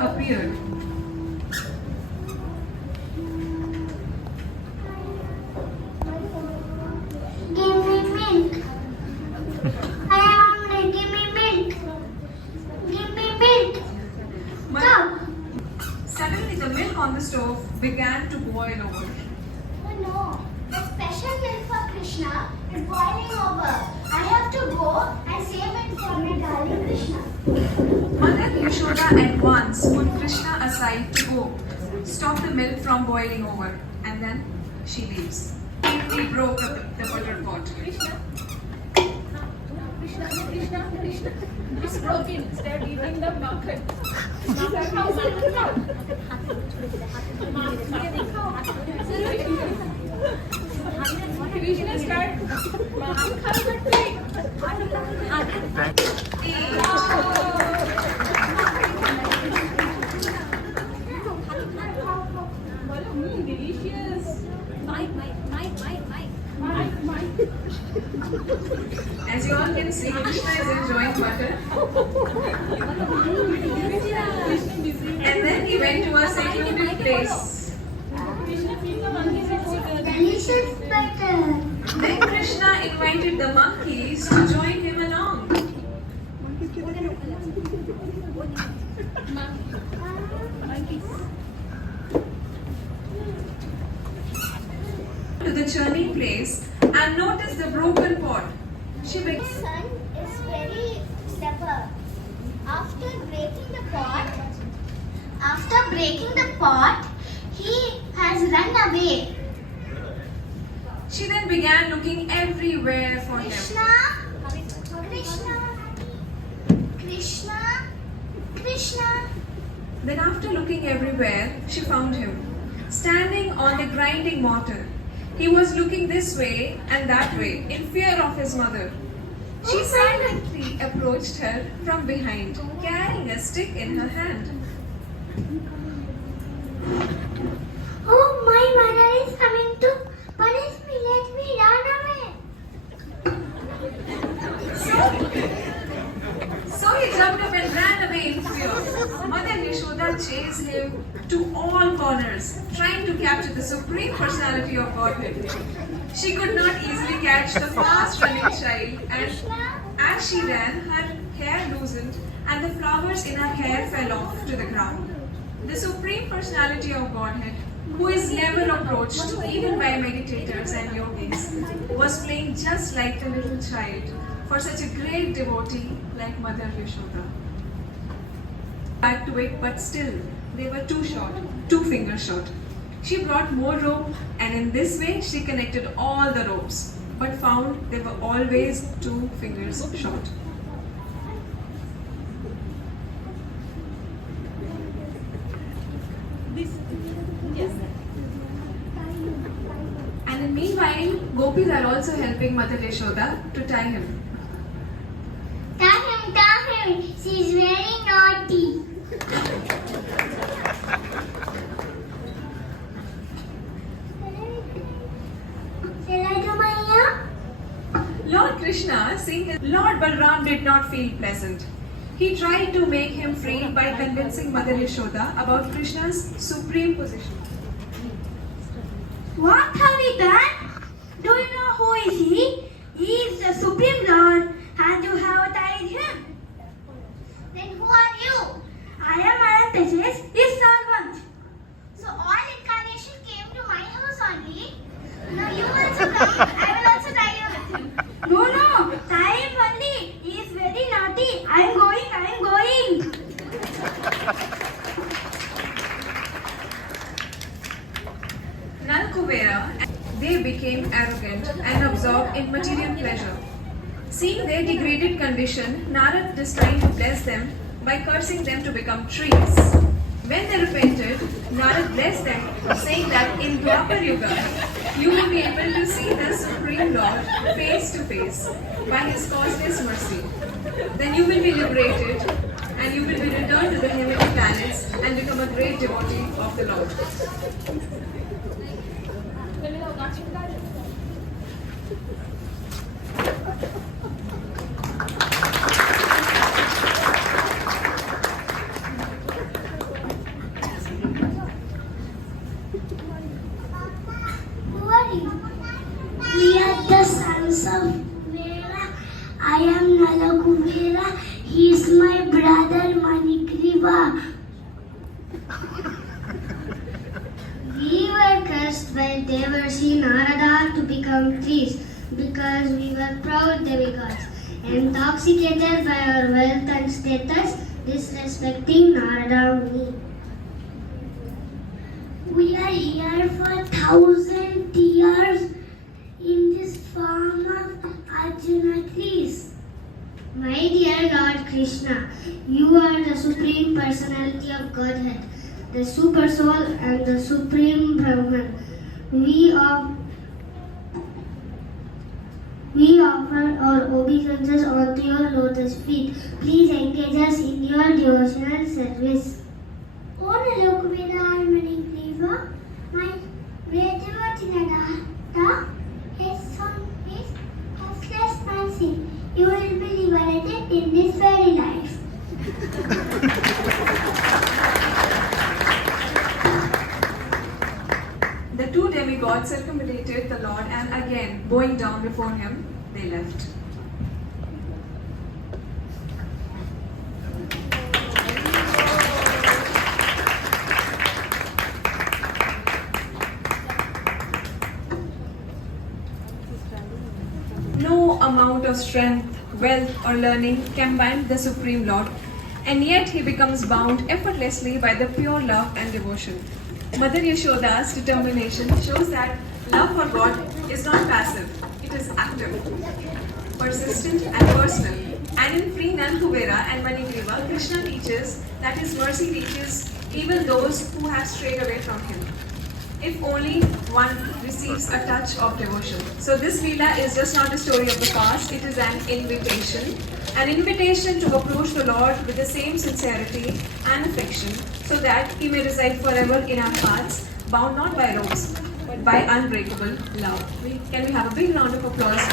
appeared. Give me milk. I am hungry. Give me milk. Give me milk. Come. Suddenly, the milk on the stove began to boil over. Oh no, the special milk for Krishna is boiling over. I have to go and save it for my darling Krishna. Mother Yashoda at once put Krishna aside to go stop the milk from boiling over, and then she leaves. He broke up the butter pot. Krishna, it's broken. Start eating the market. Krishna start. Delicious. As you all can see, Krishna is enjoying butter. And then he went to a secluded place. Delicious butter. Then Krishna invited the monkeys to join him along. To the churning place and noticed the broken pot. She My began. son is very clever. After breaking the pot, he has run away. She then began looking everywhere for him. Krishna, Krishna, Krishna, Krishna. Then after looking everywhere, she found him, standing on the grinding mortar. He was looking this way and that way in fear of his mother. She silently approached her from behind, carrying a stick in her hand. Oh, my mother is coming to punish me. Let me run away. So he jumped up and ran away in fear. Mother Yashoda chased him to all corners, trying to capture the Supreme Personality of Godhead. She could not easily catch the fast-running child, and as she ran, her hair loosened and the flowers in her hair fell off to the ground. The Supreme Personality of Godhead, who is never approached even by meditators and yogis, was playing just like the little child for such a great devotee like Mother Yashoda. Back to it, but still, they were too short, 2 fingers short. She brought more rope, and in this way she connected all the ropes, but found they were always 2 fingers short. And in meanwhile, gopis are also helping Mother Yashoda to tie him. Tie him. She's very naughty. Shall I do my hair? Lord Krishna, seeing his Lord Balram did not feel pleasant. He tried to make him free by convincing Mother Yashoda about Krishna's supreme position. What have we done? Do you know who is he? He is the Supreme Lord, and you have tied him. Then who are you? I am Anantases, his servant. So all incarnation came to my house only. Now you also come. I will also tie you with him. No, tie him only. He is very naughty. I am going. Nalkuvera, they became arrogant and absorbed in material pleasure. Seeing their degraded condition, Narad decided to bless them by cursing them to become trees. When they repented, Narad blessed them, saying that in Dwapar Yuga, you will be able to see the Supreme Lord face to face by His causeless mercy. Then you will be liberated and you will be returned to the heavenly planets and become a great devotee of the Lord. first went Devarshi Narada to become trees because we were proud demigods, intoxicated by our wealth and status, disrespecting Narada Muni. We are here for 1,000 years in this form of Arjuna trees. My dear Lord Krishna, you are the Supreme Personality of Godhead, the Super Soul and the Supreme Brahman. We offer our obeisances onto your lotus feet. Please engage us in your devotional service. O Nalokubeda Almani my Vedavatinadah, his son is houseless fancy. You will be liberated in this very life. The two demigods circumambulated the Lord and again, bowing down before him, they left. No amount of strength, wealth, or learning can bind the Supreme Lord, and yet he becomes bound effortlessly by the pure love and devotion. Mother Yashoda's determination shows that love for God is not passive, it is active, persistent, and personal. And in Free Nand Kubera and Manigriva, Krishna teaches that his mercy reaches even those who have strayed away from him, if only one receives a touch of devotion. So this Leela is just not a story of the past, it is an invitation to approach the Lord with the same sincerity and affection, so that He may reside forever in our hearts, bound not by ropes, but by unbreakable love. Can we have a big round of applause?